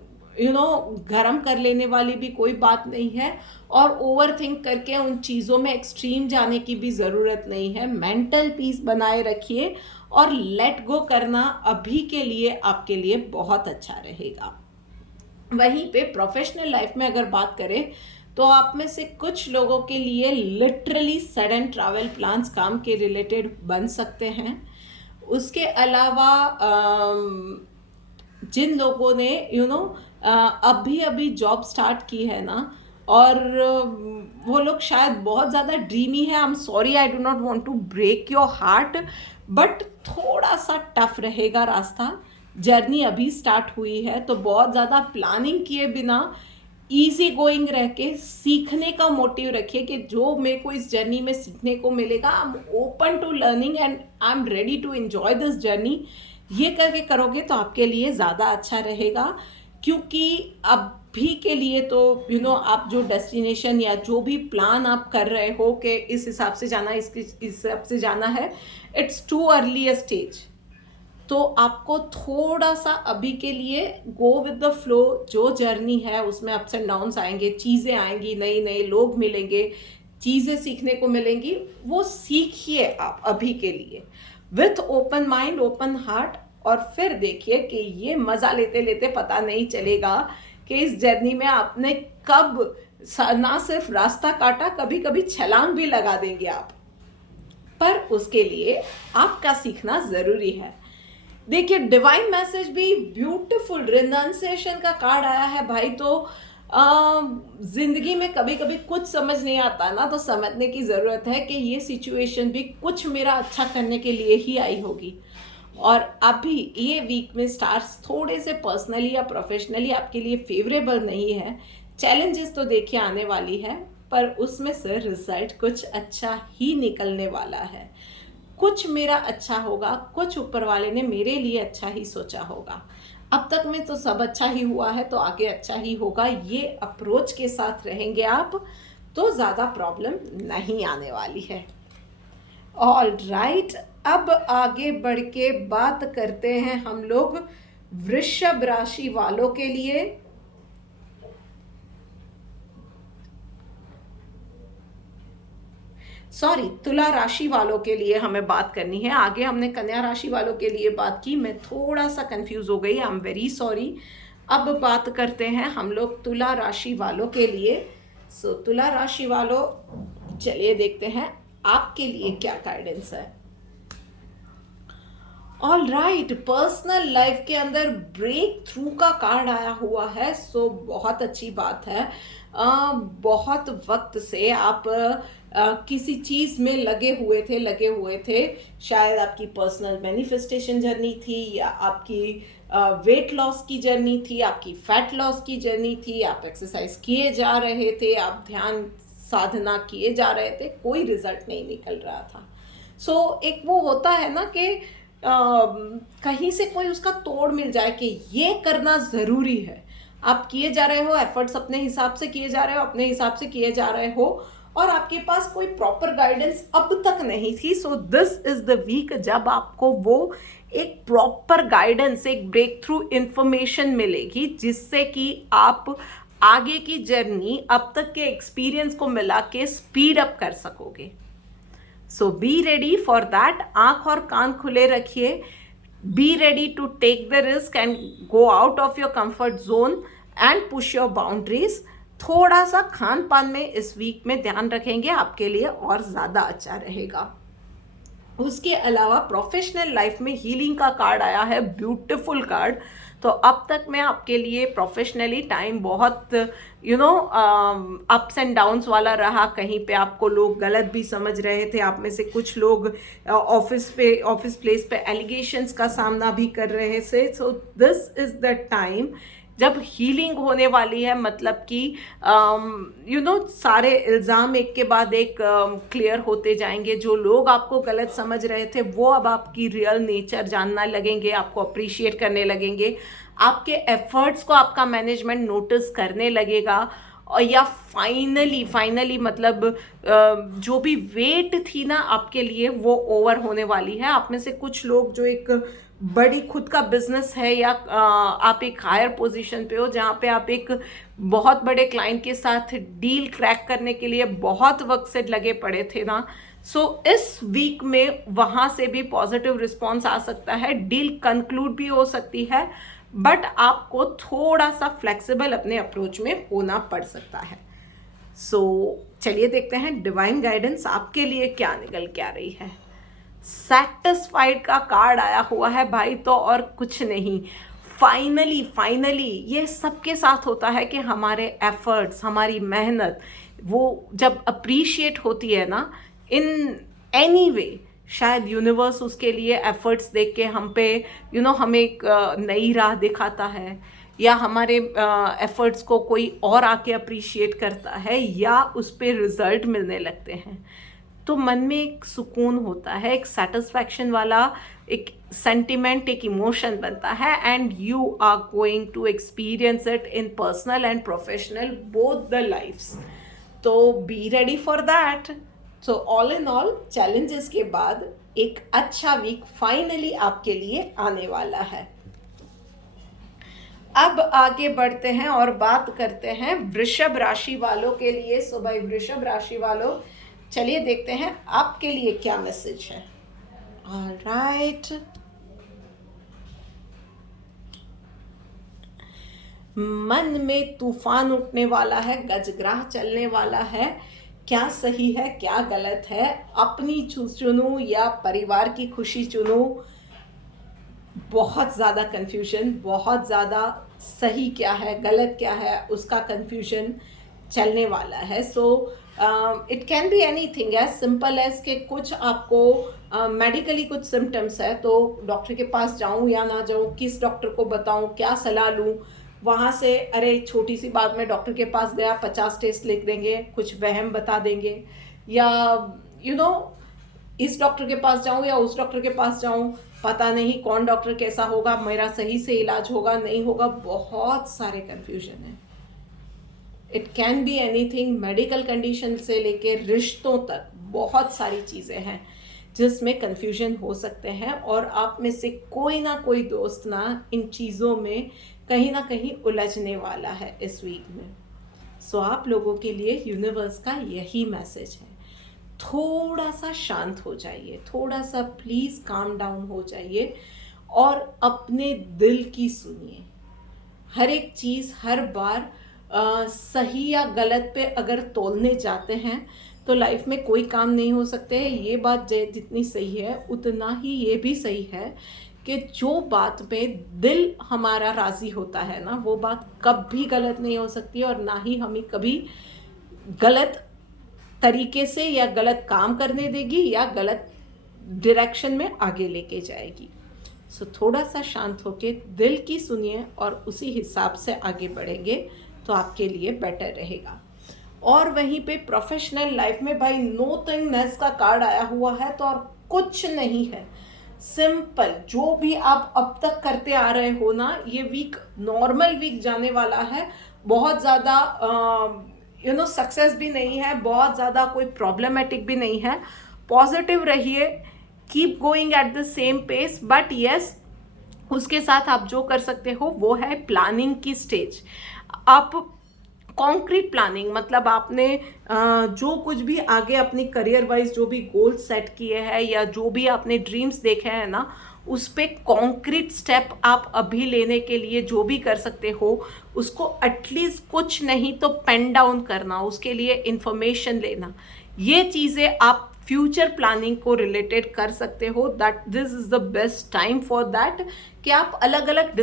गरम कर लेने वाली भी कोई बात नहीं है, और ओवर थिंक करके उन चीज़ों में एक्सट्रीम जाने की भी ज़रूरत नहीं है। मेंटल पीस बनाए रखिए, और लेट गो करना अभी के लिए आपके लिए बहुत अच्छा रहेगा। वहीं पे प्रोफेशनल लाइफ में अगर बात करें तो आप में से कुछ लोगों के लिए लिटरली सडन ट्रैवल प्लान्स काम के रिलेटेड बन सकते हैं। उसके अलावा जिन लोगों ने अभी अभी जॉब स्टार्ट की है ना, और वो लोग शायद बहुत ज़्यादा ड्रीमी है, I am sorry, I do not want to break your heart, but थोड़ा सा टफ रहेगा रास्ता। जर्नी अभी स्टार्ट हुई है, तो बहुत ज़्यादा प्लानिंग किए बिना ईजी गोइंग रह के सीखने का मोटिव रखिए कि जो मेरे को इस जर्नी में सीखने को मिलेगा, I am open to learning and I am ready to enjoy this journey. ये करके करोगे तो आपके लिए ज़्यादा अच्छा रहेगा, क्योंकि अभी के लिए तो आप जो डेस्टिनेशन या जो भी प्लान आप कर रहे हो कि इस हिसाब से जाना, इस हिसाब से जाना है, it's too early a stage. तो आपको थोड़ा सा अभी के लिए गो विद द फ्लो। जो जर्नी है उसमें अप्स एंड डाउन्स आएंगे, चीज़ें आएंगी, नए नए लोग मिलेंगे, चीज़ें सीखने को मिलेंगी, वो सीखिए आप अभी के लिए with open mind, open heart. और फिर देखिए कि ये मज़ा लेते लेते पता नहीं चलेगा कि इस जर्नी में आपने कब ना सिर्फ रास्ता काटा, कभी कभी छलांग भी लगा देंगे आप। पर उसके लिए आपका सीखना ज़रूरी है। देखिए डिवाइन मैसेज भी ब्यूटीफुल, रिनाउंसिएशन का कार्ड आया है भाई। तो ज़िंदगी में कभी कभी कुछ समझ नहीं आता ना, तो समझने की ज़रूरत है कि ये सिचुएशन भी कुछ मेरा अच्छा करने के लिए ही आई होगी। और अभी ये वीक में स्टार्स थोड़े से पर्सनली या प्रोफेशनली आपके लिए फेवरेबल नहीं है। चैलेंजेस तो देखिए आने वाली है, पर उसमें से रिजल्ट कुछ अच्छा ही निकलने वाला है। कुछ मेरा अच्छा होगा, कुछ ऊपर वाले ने मेरे लिए अच्छा ही सोचा होगा। अब तक में तो सब अच्छा ही हुआ है, तो आगे अच्छा ही होगा। ये अप्रोच के साथ रहेंगे आप, तो ज़्यादा प्रॉब्लम नहीं आने वाली है। ऑल राइट, अब आगे बढ़ के बात करते हैं हम लोग वृषभ राशि वालों के लिए। सॉरी, तुला राशि वालों के लिए हमें बात करनी है। आगे हमने कन्या राशि वालों के लिए बात की, मैं थोड़ा सा कंफ्यूज हो गई, आई एम वेरी सॉरी। अब बात करते हैं हम लोग तुला राशि वालों के लिए। सो तुला राशि वालों, चलिए देखते हैं आपके लिए क्या गाइडेंस है। ऑल राइट, पर्सनल लाइफ के अंदर ब्रेक थ्रू का कार्ड आया हुआ है। सो बहुत अच्छी बात है। बहुत वक्त से आप किसी चीज़ में लगे हुए थे। शायद आपकी पर्सनल मैनिफेस्टेशन जर्नी थी, या आपकी वेट लॉस की जर्नी थी, आपकी फैट लॉस की जर्नी थी। आप एक्सरसाइज किए जा रहे थे, आप ध्यान साधना किए जा रहे थे, कोई रिजल्ट नहीं निकल रहा था। सो एक वो होता है ना कि कहीं से कोई उसका तोड़ मिल जाए कि ये करना ज़रूरी है। आप किए जा रहे हो, एफर्ट्स अपने हिसाब से किए जा रहे हो, अपने हिसाब से किए जा रहे हो, और आपके पास कोई प्रॉपर गाइडेंस अब तक नहीं थी। So this is the week जब आपको वो एक प्रॉपर गाइडेंस, एक ब्रेक थ्रू इंफॉर्मेशन मिलेगी, जिससे कि आप आगे की जर्नी अब तक के एक्सपीरियंस को मिला के स्पीड अप कर सकोगे। So be ready for that. आंख और कान खुले रखिए। Be ready to take the risk and go out of your comfort zone and push your boundaries. थोड़ा सा खान पान में इस वीक में ध्यान रखेंगे, आपके लिए और ज़्यादा अच्छा रहेगा। उसके अलावा प्रोफेशनल लाइफ में हीलिंग का कार्ड आया है, ब्यूटीफुल कार्ड। तो अब तक मैं आपके लिए प्रोफेशनली टाइम बहुत अप्स एंड डाउन्स वाला रहा। कहीं पे आपको लोग गलत भी समझ रहे थे, आप में से कुछ लोग ऑफिस प्लेस पे एलिगेशंस का सामना भी कर रहे थे। सो दिस इज़ द टाइम जब हीलिंग होने वाली है, मतलब कि सारे इल्ज़ाम एक के बाद एक क्लियर होते जाएंगे। जो लोग आपको गलत समझ रहे थे वो अब आपकी रियल नेचर जानना लगेंगे, आपको अप्रिशिएट करने लगेंगे, आपके एफर्ट्स को आपका मैनेजमेंट नोटिस करने लगेगा। और या फाइनली मतलब जो भी वेट थी ना आपके लिए, वो ओवर होने वाली है। आप में से कुछ लोग जो एक बड़ी खुद का बिजनेस है, या आप एक हायर पोजीशन पे हो जहाँ पे आप एक बहुत बड़े क्लाइंट के साथ डील क्रैक करने के लिए बहुत वक्त से लगे पड़े थे ना, सो इस वीक में वहाँ से भी पॉजिटिव रिस्पॉन्स आ सकता है, डील कंक्लूड भी हो सकती है, बट आपको थोड़ा सा फ्लेक्सिबल अपने अप्रोच में होना पड़ सकता है। सो चलिए देखते हैं डिवाइन गाइडेंस आपके लिए क्या निकल के आ रही है। सैटिस्फाइड का कार्ड आया हुआ है भाई, तो और कुछ नहीं। फाइनली ये सबके साथ होता है कि हमारे एफर्ट्स, हमारी मेहनत, वो जब अप्रिशिएट होती है ना इन एनी वे, शायद यूनिवर्स उसके लिए एफर्ट्स देख के हम पे हमें एक नई राह दिखाता है, या हमारे एफर्ट्स को कोई और आके अप्रिशिएट करता है, या उस पर रिजल्ट मिलने लगते हैं। तो मन में एक सुकून होता है, एक सेटिस्फैक्शन वाला एक सेंटिमेंट, एक इमोशन बनता है, and you are going to experience it in personal and professional both the lifes. तो be ready for that. So all in all, challenges के बाद एक अच्छा वीक फाइनली आपके लिए आने वाला है। अब आगे बढ़ते हैं और बात करते हैं वृषभ राशि वालों के लिए। सो भाई वृषभ राशि वालों, चलिए देखते हैं आपके लिए क्या मैसेज है। ऑलराइट, मन में तूफान उठने वाला है, गजग्राह चलने वाला है। क्या सही है, क्या गलत है, अपनी चुनूं या परिवार की खुशी चुनूं, बहुत ज़्यादा कन्फ्यूजन, बहुत ज़्यादा सही क्या है गलत क्या है उसका कंफ्यूजन चलने वाला है। So it can be anything as simple as कि कुछ आपको मेडिकली कुछ सिम्टम्स है तो डॉक्टर के पास जाऊं या ना जाऊं, किस डॉक्टर को बताऊं, क्या सलाह लूं। वहाँ से अरे छोटी सी बात में डॉक्टर के पास गया, 50 टेस्ट लिख देंगे, कुछ वहम बता देंगे, या इस डॉक्टर के पास जाऊं या उस डॉक्टर के पास जाऊं, पता नहीं कौन डॉक्टर कैसा होगा, मेरा सही से इलाज होगा नहीं होगा, बहुत सारे कन्फ्यूजन है। It can be anything, medical condition से लेके रिश्तों तक बहुत सारी चीज़ें हैं जिसमें कन्फ्यूजन हो सकते हैं, और आप में से कोई ना कोई दोस्त ना इन चीज़ों में कहीं ना कहीं उलझने वाला है इस वीक में। सो आप लोगों के लिए यूनिवर्स का यही मैसेज है, थोड़ा सा शांत हो जाइए, थोड़ा सा प्लीज़ काम डाउन हो जाइए और अपने दिल की सुनिए। हर एक चीज़ हर बार सही या गलत पे अगर तोलने जाते हैं तो लाइफ में कोई काम नहीं हो सकते हैं। ये बात जितनी सही है उतना ही ये भी सही है कि जो बात में दिल हमारा राज़ी होता है ना, वो बात कभी गलत नहीं हो सकती और ना ही हमें कभी गलत तरीके से या गलत काम करने देगी या गलत डायरेक्शन में आगे लेके जाएगी। सो थोड़ा सा शांत होके दिल की सुनिए और उसी हिसाब से आगे बढ़ेंगे तो आपके लिए बेटर रहेगा। और वहीं पे प्रोफेशनल लाइफ में भाई नोथिंगनेस का कार्ड आया हुआ है, तो और कुछ नहीं है, सिंपल जो भी आप अब तक करते आ रहे हो ना, ये वीक नॉर्मल वीक जाने वाला है। बहुत ज़्यादा सक्सेस भी नहीं है, बहुत ज़्यादा कोई प्रॉब्लमेटिक भी नहीं है। पॉजिटिव रहिए, keep going at the same pace, but yes उसके साथ आप जो कर सकते हो वो है प्लानिंग की स्टेज। आप कॉन्क्रीट प्लानिंग, मतलब आपने जो कुछ भी आगे अपनी करियर वाइज जो भी गोल सेट किए हैं या जो भी आपने ड्रीम्स देखे हैं ना, उस पर कॉन्क्रीट स्टेप आप अभी लेने के लिए जो भी कर सकते हो उसको एटलीस्ट कुछ नहीं तो पेन डाउन करना, उसके लिए इंफॉर्मेशन लेना, ये चीज़ें आप फ्यूचर प्लानिंग को रिलेटेड कर सकते हो। That this is the best time for that कि आप अलग अलग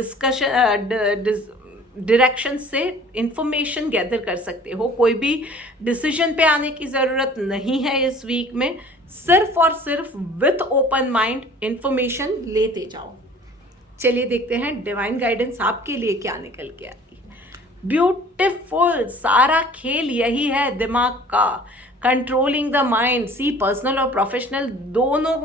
डायरेक्शन से इंफॉर्मेशन गैदर कर सकते हो। कोई भी डिसीजन पे आने की ज़रूरत नहीं है इस वीक में, सिर्फ और सिर्फ विथ ओपन माइंड इंफॉर्मेशन लेते जाओ। चलिए देखते हैं डिवाइन गाइडेंस आपके लिए क्या निकल के आती है। ब्यूटिफुल, सारा खेल यही है दिमाग का, controlling the mind. See personal और प्रोफेशनल दोनों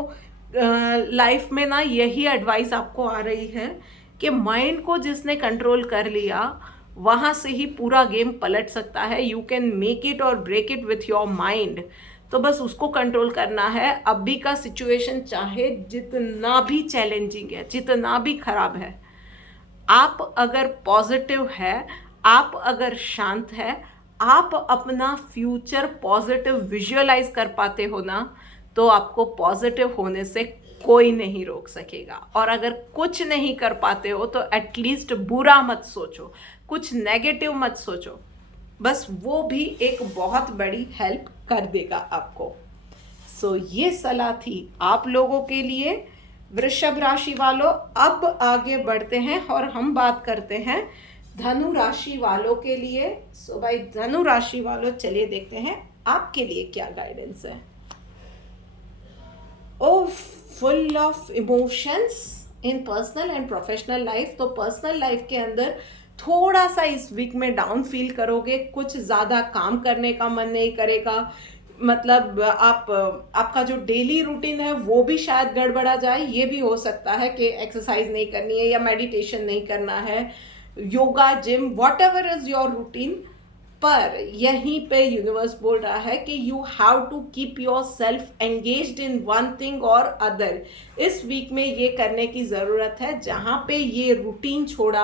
लाइफ में ना यही एडवाइस आपको आ रही है कि माइंड को जिसने कंट्रोल कर लिया वहाँ से ही पूरा गेम पलट सकता है। यू कैन मेक इट और break it with your mind. तो बस उसको कंट्रोल करना है। अभी का सिचुएशन चाहे जितना भी चैलेंजिंग है, जितना भी खराब है, आप अगर पॉजिटिव है, आप अगर शांत है, आप अपना फ्यूचर पॉजिटिव विजुअलाइज कर पाते हो ना, तो आपको पॉजिटिव होने से कोई नहीं रोक सकेगा। और अगर कुछ नहीं कर पाते हो तो एटलीस्ट बुरा मत सोचो, कुछ नेगेटिव मत सोचो, बस वो भी एक बहुत बड़ी हेल्प कर देगा आपको। सो ये सलाह थी आप लोगों के लिए वृषभ राशि वालों। अब आगे बढ़ते हैं और हम बात करते हैं धनु राशि वालों के लिए। सो भाई धनु राशि वालों, चलिए देखते हैं आपके लिए क्या गाइडेंस है। Oh full of emotions in personal and professional life. तो पर्सनल लाइफ के अंदर थोड़ा सा इस वीक में डाउन फील करोगे, कुछ ज़्यादा काम करने का मन नहीं करेगा, मतलब आपका जो डेली रूटीन है वो भी शायद गड़बड़ा जाए। ये भी हो सकता है कि एक्सरसाइज नहीं करनी है या मेडिटेशन नहीं करना है, yoga, gym, whatever is your routine. पर यहीं पे यूनिवर्स बोल रहा है कि you have to keep yourself engaged in one thing और अदर। इस वीक में ये करने की ज़रूरत है। जहाँ पे ये रूटीन छोड़ा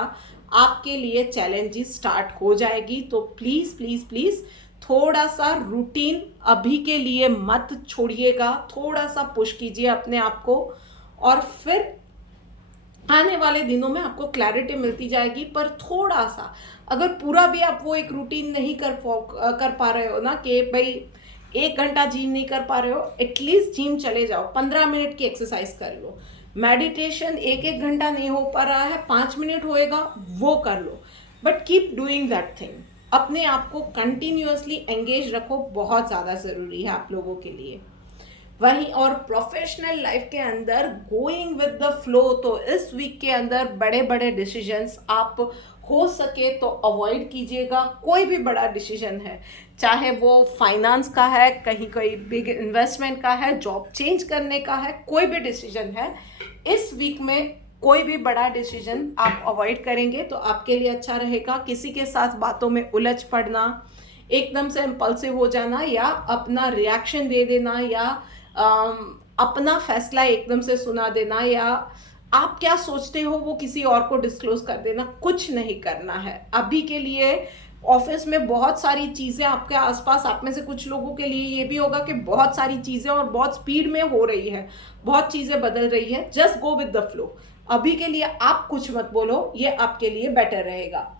आपके लिए चैलेंजेस स्टार्ट हो जाएगी। तो प्लीज़ प्लीज़ प्लीज़ थोड़ा सा रूटीन अभी के लिए मत छोड़िएगा, थोड़ा सा पुश कीजिए अपने आप को, और फिर आने वाले दिनों में आपको क्लैरिटी मिलती जाएगी। पर थोड़ा सा अगर पूरा भी आप वो एक रूटीन नहीं कर पा रहे हो ना, कि भाई 1 घंटा जिम नहीं कर पा रहे हो, एटलीस्ट जिम चले जाओ, 15 मिनट की एक्सरसाइज कर लो, मेडिटेशन 1-1 घंटा नहीं हो पा रहा है, 5 मिनट होएगा वो कर लो, but keep doing that thing. अपने आप को कंटिन्यूअसली एंगेज रखो, बहुत ज़्यादा ज़रूरी है आप लोगों के लिए। वहीं और प्रोफेशनल लाइफ के अंदर गोइंग विद द फ्लो, तो इस वीक के अंदर बड़े बड़े डिसीजंस आप हो सके तो अवॉइड कीजिएगा। कोई भी बड़ा डिसीजन है, चाहे वो फाइनेंस का है, कहीं कोई बिग इन्वेस्टमेंट का है, जॉब चेंज करने का है, कोई भी डिसीजन है, इस वीक में कोई भी बड़ा डिसीजन आप अवॉइड करेंगे तो आपके लिए अच्छा रहेगा। किसी के साथ बातों में उलझ पड़ना, एकदम से इम्पल्सिव हो जाना, या अपना रिएक्शन दे देना, या अपना फैसला एकदम से सुना देना, या आप क्या सोचते हो वो किसी और को डिस्क्लोज कर देना, कुछ नहीं करना है अभी के लिए। ऑफिस में बहुत सारी चीज़ें आपके आसपास, आप में से कुछ लोगों के लिए ये भी होगा कि बहुत सारी चीज़ें और बहुत स्पीड में हो रही है, बहुत चीज़ें बदल रही है। Just go with the flow. अभी के लिए आप कुछ मत बोलो, ये आपके लिए बेटर रहेगा।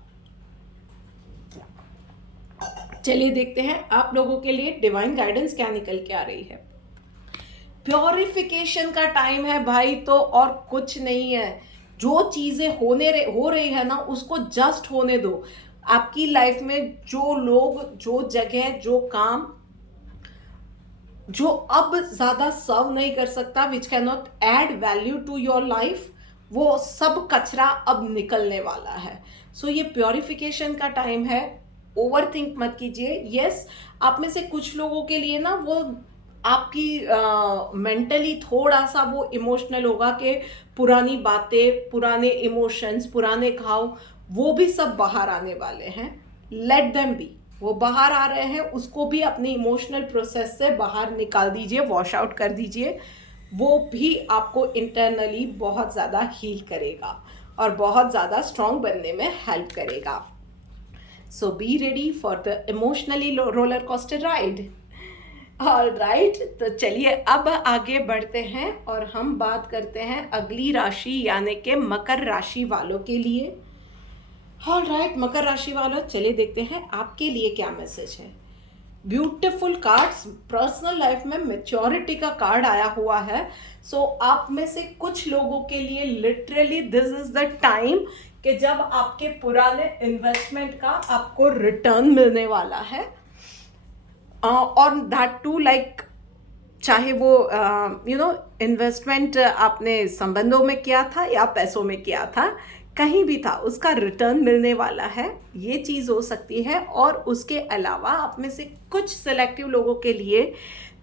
चलिए देखते हैं आप लोगों के लिए डिवाइन गाइडेंस क्या निकल के आ रही है। प्योरिफिकेशन का टाइम है भाई, तो और कुछ नहीं है। जो चीज़ें हो रही है ना, उसको जस्ट होने दो। आपकी लाइफ में जो लोग, जो जगह, जो काम जो अब ज़्यादा सर्व नहीं कर सकता, which can not add value to your life, वो सब कचरा अब निकलने वाला है। सो ये प्योरिफिकेशन का टाइम है, ओवर थिंक मत कीजिए। यस, आप में से कुछ लोगों के लिए ना वो आपकी मेंटली थोड़ा सा वो इमोशनल होगा कि पुरानी बातें, पुराने इमोशंस, पुराने घाव, वो भी सब बाहर आने वाले हैं। लेट देम बी, वो बाहर आ रहे हैं, उसको भी अपनी इमोशनल प्रोसेस से बाहर निकाल दीजिए, वॉश आउट कर दीजिए। वो भी आपको इंटरनली बहुत ज़्यादा हील करेगा और बहुत ज़्यादा स्ट्रॉन्ग बनने में हेल्प करेगा। So be ready for the emotionally roller coaster ride. Alright, तो चलिए अब आगे बढ़ते हैं और हम बात करते हैं अगली राशि यानी कि मकर राशि वालों के लिए। ऑलराइट, मकर राशि वालों, चलिए देखते हैं आपके लिए क्या मैसेज है। ब्यूटिफुल कार्ड्स, पर्सनल लाइफ में मैच्योरिटी का कार्ड आया हुआ है। सो आप में से कुछ लोगों के लिए literally this is the time कि जब आपके पुराने इन्वेस्टमेंट का आपको रिटर्न मिलने वाला है, और दैट टू लाइक, चाहे वो इन्वेस्टमेंट आपने संबंधों में किया था या पैसों में किया था, कहीं भी था, उसका रिटर्न मिलने वाला है, ये चीज़ हो सकती है। और उसके अलावा आप में से कुछ सेलेक्टिव लोगों के लिए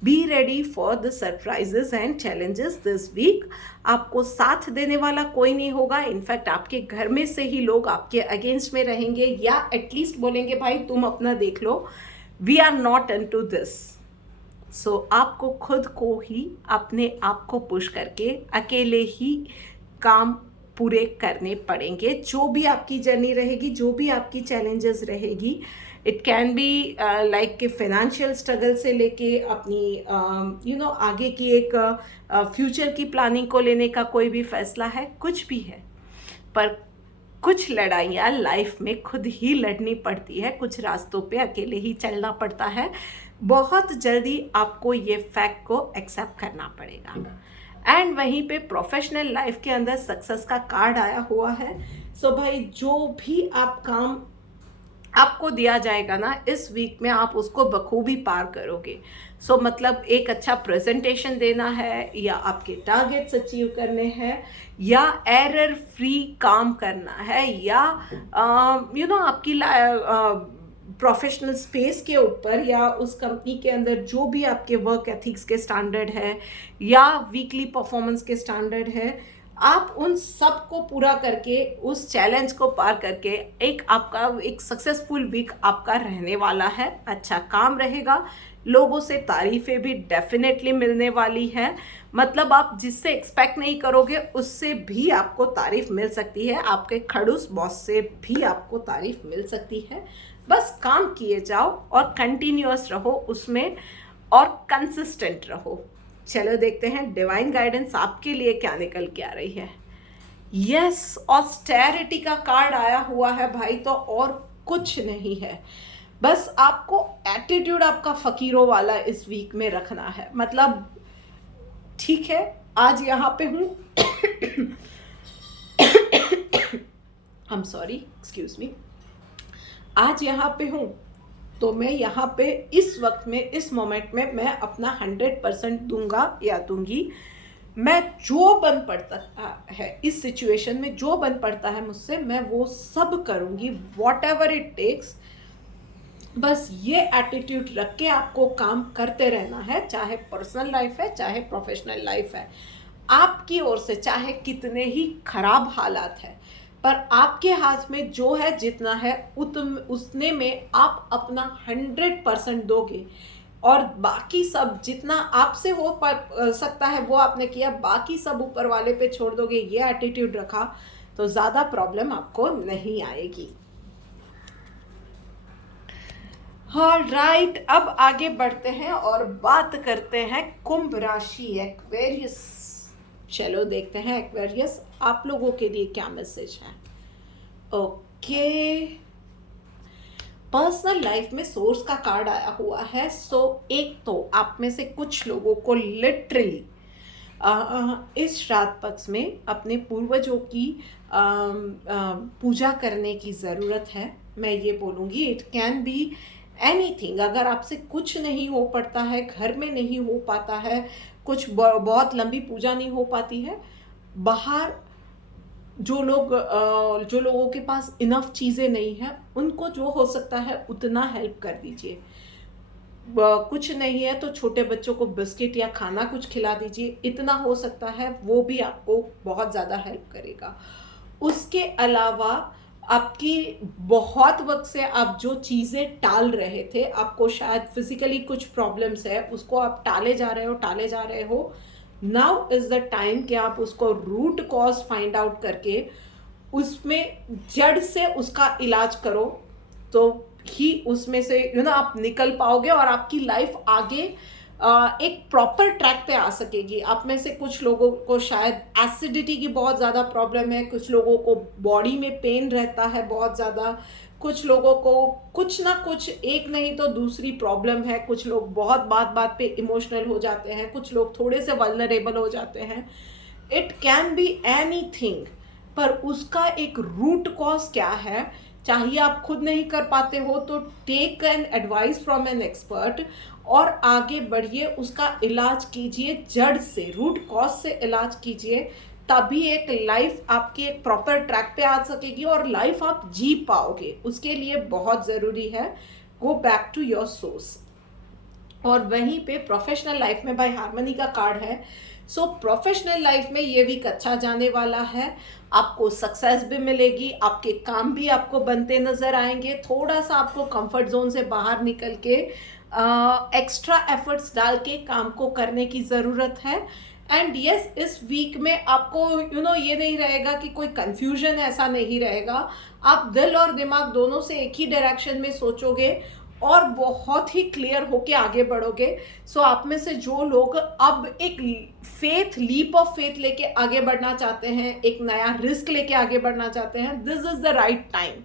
be ready for the surprises and challenges this week. आपको साथ देने वाला कोई नहीं होगा, इनफैक्ट आपके घर में से ही लोग आपके अगेंस्ट में रहेंगे, या एटलीस्ट बोलेंगे भाई तुम अपना देख लो, we are not into this. So आपको खुद को ही, अपने आप को पुश करके अकेले ही काम पूरे करने पड़ेंगे। जो भी आपकी जर्नी रहेगी, जो भी आपकी चैलेंजेस रहेगी, इट कैन बी लाइक कि फाइनेंशियल स्ट्रगल से लेके अपनी आगे की एक फ्यूचर की प्लानिंग को लेने का कोई भी फैसला है, कुछ भी है, पर कुछ लड़ाइयाँ लाइफ में खुद ही लड़नी पड़ती है, कुछ रास्तों पे अकेले ही चलना पड़ता है। बहुत जल्दी आपको ये फैक्ट को एक्सेप्ट करना पड़ेगा। एंड वहीं पे प्रोफेशनल लाइफ के अंदर सक्सेस का कार्ड आया हुआ है। सो भाई, जो भी आप काम आपको दिया जाएगा ना इस वीक में, आप उसको बखूबी पार करोगे। सो मतलब एक अच्छा प्रेजेंटेशन देना है, या आपके टारगेट्स अचीव करने हैं, या एरर फ्री काम करना है, या आपकी प्रोफेशनल स्पेस के ऊपर, या उस कंपनी के अंदर जो भी आपके वर्क एथिक्स के स्टैंडर्ड है, या वीकली परफॉर्मेंस के स्टैंडर्ड है, आप उन सब को पूरा करके, उस चैलेंज को पार करके एक आपका एक सक्सेसफुल वीक आपका रहने वाला है। अच्छा काम रहेगा, लोगों से तारीफ़ें भी डेफिनेटली मिलने वाली है। मतलब आप जिससे एक्सपेक्ट नहीं करोगे उससे भी आपको तारीफ़ मिल सकती है, आपके खड़ूस बॉस से भी आपको तारीफ़ मिल सकती है। बस काम किए जाओ और कंटिन्यूअस रहो उसमें, और कंसिस्टेंट रहो। चलो देखते हैं डिवाइन गाइडेंस आपके लिए क्या निकल के आ रही है। यस, ऑस्टेरिटी का कार्ड आया हुआ है भाई, तो और कुछ नहीं है, बस आपको एटीट्यूड आपका फ़कीरों वाला इस वीक में रखना है। मतलब ठीक है, आज यहाँ पे हूँ आई एम सॉरी, एक्सक्यूज मी। आज यहाँ पे हूँ तो मैं यहाँ पे इस वक्त में, इस मोमेंट में मैं अपना 100% दूंगा या दूंगी। मैं जो बन पड़ता है इस सिचुएशन में, जो बन पड़ता है मुझसे, मैं वो सब करूँगी, वॉट एवर इट टेक्स। बस ये एटीट्यूड रख के आपको काम करते रहना है, चाहे पर्सनल लाइफ है चाहे प्रोफेशनल लाइफ है। आपकी ओर से चाहे कितने ही खराब हालात है, पर आपके हाथ में जो है, जितना है उसने में आप अपना 100% दोगे, और बाकी सब जितना आपसे हो सकता है वो आपने किया, बाकी सब ऊपर वाले पे छोड़ दोगे। ये एटीट्यूड रखा तो ज़्यादा प्रॉब्लम आपको नहीं आएगी। राइट, अब आगे बढ़ते हैं और बात करते हैं कुंभ राशि, एक्वेरियस। चलो देखते हैं एक्वेरियस आप लोगों के लिए क्या मैसेज है। ओके, पर्सनल लाइफ में सोर्स का कार्ड आया हुआ है। एक तो आप में से कुछ लोगों को लिटरली इस श्राद्ध पक्ष में अपने पूर्वजों की पूजा करने की ज़रूरत है। मैं ये बोलूँगी, इट कैन बी एनीथिंग। अगर आपसे कुछ नहीं हो पड़ता है, घर में नहीं हो पाता है, कुछ बहुत लंबी पूजा नहीं हो पाती है, बाहर जो लोगों के पास इनफ चीज़ें नहीं हैं, उनको जो हो सकता है उतना हेल्प कर दीजिए। कुछ नहीं है तो छोटे बच्चों को बिस्किट या खाना कुछ खिला dीजिए, इतना हो सकता है, वो भी आपको बहुत ज़्यादा हेल्प करेगा। उसके अलावा आपकी बहुत वक्त से आप जो चीज़ें टाल रहे थे, आपको शायद फिजिकली कुछ प्रॉब्लम्स है, उसको आप टाले जा रहे हो। नाउ इज़ द टाइम कि आप उसको रूट कॉज फाइंड आउट करके उसमें जड़ से उसका इलाज करो, तो ही उसमें से आप निकल पाओगे और आपकी लाइफ आगे एक प्रॉपर ट्रैक पे आ सकेगी। आप में से कुछ लोगों को शायद एसिडिटी की बहुत ज़्यादा प्रॉब्लम है, कुछ लोगों को बॉडी में पेन रहता है बहुत ज़्यादा, कुछ लोगों को कुछ ना कुछ, एक नहीं तो दूसरी प्रॉब्लम है, कुछ लोग बहुत बात पे इमोशनल हो जाते हैं, कुछ लोग थोड़े से वल्नरेबल हो जाते हैं। इट कैन बी एनीथिंग, पर उसका एक रूट कॉज क्या है, चाहिए आप खुद नहीं कर पाते हो तो take an advice from an expert और आगे बढ़िए, उसका इलाज कीजिए, जड़ से, रूट कॉज से इलाज कीजिए, तभी एक लाइफ आपकी एक प्रॉपर ट्रैक पे आ सकेगी और लाइफ आप जी पाओगे। उसके लिए बहुत ज़रूरी है go back to your source. और वहीं पे प्रोफेशनल लाइफ में भाई हार्मनी का कार्ड है। प्रोफेशनल लाइफ में ये वीक अच्छा जाने वाला है, आपको सक्सेस भी मिलेगी, आपके काम भी आपको बनते नज़र आएंगे। थोड़ा सा आपको कंफर्ट जोन से बाहर निकल के एक्स्ट्रा एफर्ट्स डाल के काम को करने की ज़रूरत है। एंड यस, इस वीक में आपको ये नहीं रहेगा कि कोई कन्फ्यूजन, ऐसा नहीं रहेगा। आप दिल और दिमाग दोनों से एक ही डायरेक्शन में सोचोगे और बहुत ही क्लियर होके आगे बढ़ोगे। आप में से जो लोग अब एक लीप ऑफ फेथ लेके आगे बढ़ना चाहते हैं, एक नया रिस्क लेके आगे बढ़ना चाहते हैं, this is the right time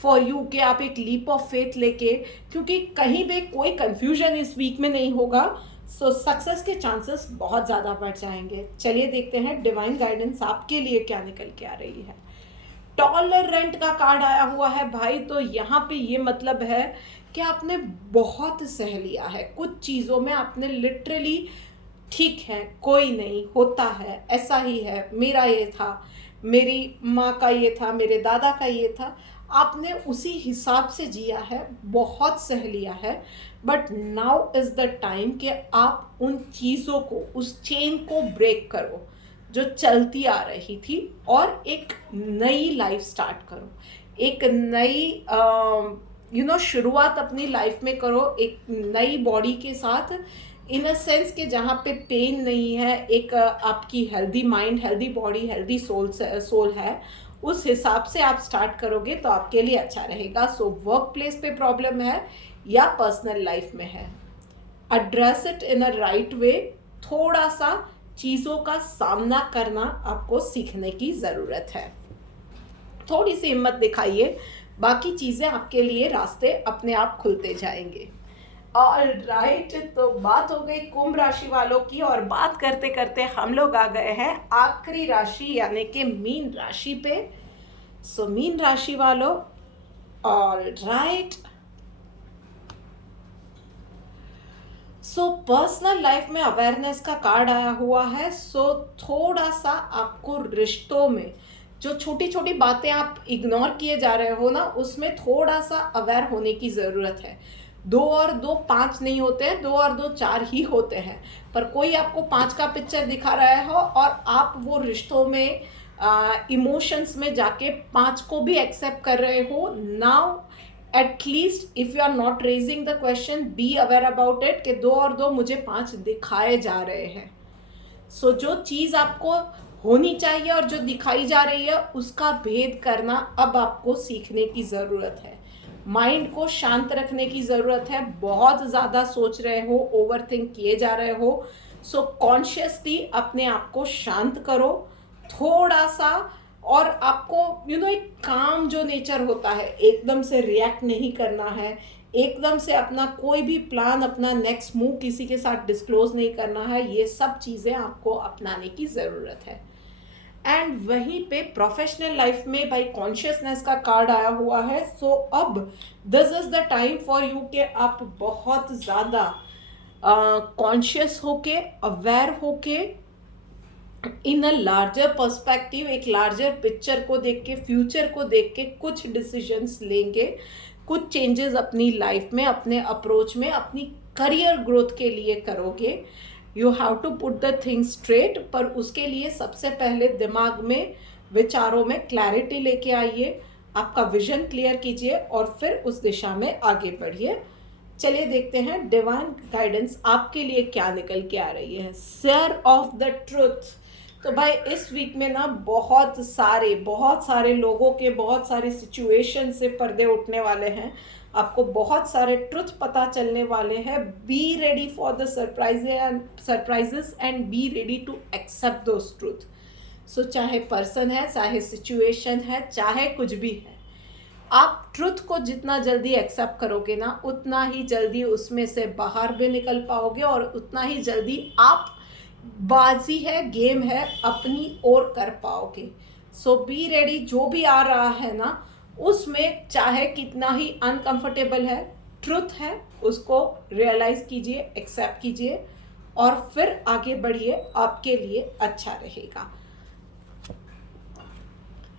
for you कि आप एक लीप ऑफ फेथ लेके, क्योंकि कहीं भी कोई कंफ्यूजन इस वीक में नहीं होगा। सक्सेस के चांसेस बहुत ज़्यादा बढ़ जाएंगे। चलिए देखते हैं डिवाइन गाइडेंस आपके लिए क्या निकल के आ रही है। टॉलरेंट का कार्ड आया हुआ है भाई, तो यहाँ पे ये मतलब है कि आपने बहुत सह लिया है कुछ चीज़ों में। आपने लिटरली, ठीक है कोई नहीं, होता है, ऐसा ही है, मेरा ये था, मेरी माँ का ये था, मेरे दादा का ये था, आपने उसी हिसाब से जिया है, बहुत सह लिया है। But now is the time कि आप उन चीज़ों को, उस चेन को ब्रेक करो जो चलती आ रही थी और एक नई लाइफ स्टार्ट करो, एक नई शुरुआत अपनी लाइफ में करो, एक नई बॉडी के साथ, इन अ सेंस कि जहाँ पे पेन नहीं है, एक आपकी healthy mind, healthy body, healthy soul है, उस हिसाब से आप स्टार्ट करोगे तो आपके लिए अच्छा रहेगा। वर्क प्लेस पे प्रॉब्लम है या पर्सनल लाइफ में है, address it in a right way. थोड़ा सा चीज़ों का सामना करना आपको सीखने की ज़रूरत है, थोड़ी सी हिम्मत दिखाइए, बाकी चीज़ें आपके लिए रास्ते अपने आप खुलते जाएंगे। ऑल राइट, तो बात हो गई कुंभ राशि वालों की, और बात करते करते हम लोग आ गए हैं आखिरी राशि यानी कि मीन राशि पे। सो मीन राशि वालों, all right, so personal life में अवेयरनेस का कार्ड आया हुआ है। सो थोड़ा सा आपको रिश्तों में जो छोटी छोटी बातें आप इग्नोर किए जा रहे हो ना, उसमें थोड़ा सा अवेयर होने की ज़रूरत है। 2 और 2 5 नहीं होते हैं, 2 और 2 4 ही होते हैं, पर कोई आपको 5 का पिक्चर दिखा रहा हो और आप वो रिश्तों में इमोशंस में जाके 5 को भी एक्सेप्ट कर रहे हो। Now at least if you are not raising the question, be aware about it कि 2 और 2 मुझे 5 दिखाए जा रहे हैं। सो जो चीज़ आपको होनी चाहिए और जो दिखाई जा रही है उसका भेद करना अब आपको सीखने की ज़रूरत है। माइंड को शांत रखने की ज़रूरत है। बहुत ज़्यादा सोच रहे हो, ओवर थिंक किए जा रहे हो, सो कॉन्शियसली अपने आप को शांत करो थोड़ा सा। और आपको एक काम जो नेचर होता है, एकदम से रिएक्ट नहीं करना है, एकदम से अपना कोई भी प्लान, अपना नेक्स्ट मूव किसी के साथ डिस्क्लोज नहीं करना है। ये सब चीज़ें आपको अपनाने की ज़रूरत है। एंड वहीं पे प्रोफेशनल लाइफ में भाई कॉन्शियसनेस का कार्ड आया हुआ है। सो अब this is the time for you कि आप बहुत ज़्यादा कॉन्शियस होके, अवेयर होके, इन अ लार्जर पर्सपेक्टिव, एक लार्जर पिक्चर को देख के, फ्यूचर को देख के कुछ डिसीजंस लेंगे, कुछ चेंजेस अपनी लाइफ में, अपने अप्रोच में, अपनी करियर ग्रोथ के लिए करोगे। You have to put the things straight, पर उसके लिए सबसे पहले दिमाग में, विचारों में क्लैरिटी लेके आइए, आपका विजन क्लियर कीजिए और फिर उस दिशा में आगे बढ़िए। चलिए देखते हैं डिवाइन गाइडेंस आपके लिए क्या निकल के आ रही है। Share of the truth. तो भाई इस वीक में ना बहुत सारे लोगों के बहुत सारी सिचुएशन से पर्दे उठने वाले हैं। आपको बहुत सारे ट्रुथ पता चलने वाले हैं। Be ready for the surprises and be ready to accept those truth. So चाहे पर्सन है, चाहे सिचुएशन है, चाहे कुछ भी है, आप ट्रुथ को जितना जल्दी एक्सेप्ट करोगे ना, उतना ही जल्दी उसमें से बाहर भी निकल पाओगे और उतना ही जल्दी आप बाजी है, गेम है, अपनी ओर कर पाओगे। सो बी रेडी, जो भी आ रहा है ना, उसमें चाहे कितना ही अनकंफर्टेबल है, ट्रुथ है, उसको रियलाइज कीजिए, एक्सेप्ट कीजिए और फिर आगे बढ़िए, आपके लिए अच्छा रहेगा।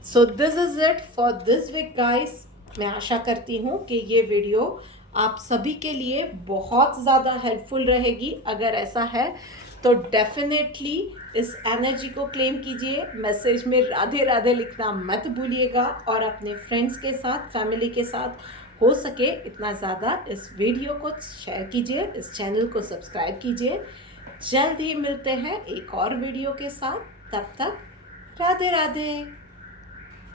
So this is it for this week guys. मैं आशा करती हूँ कि ये वीडियो आप सभी के लिए बहुत ज़्यादा हेल्पफुल रहेगी। अगर ऐसा है तो डेफिनेटली इस एनर्जी को क्लेम कीजिए। मैसेज में राधे राधे लिखना मत भूलिएगा और अपने फ्रेंड्स के साथ, फैमिली के साथ हो सके इतना ज़्यादा इस वीडियो को शेयर कीजिए, इस चैनल को सब्सक्राइब कीजिए। जल्द ही मिलते हैं एक और वीडियो के साथ। तब तक राधे राधे।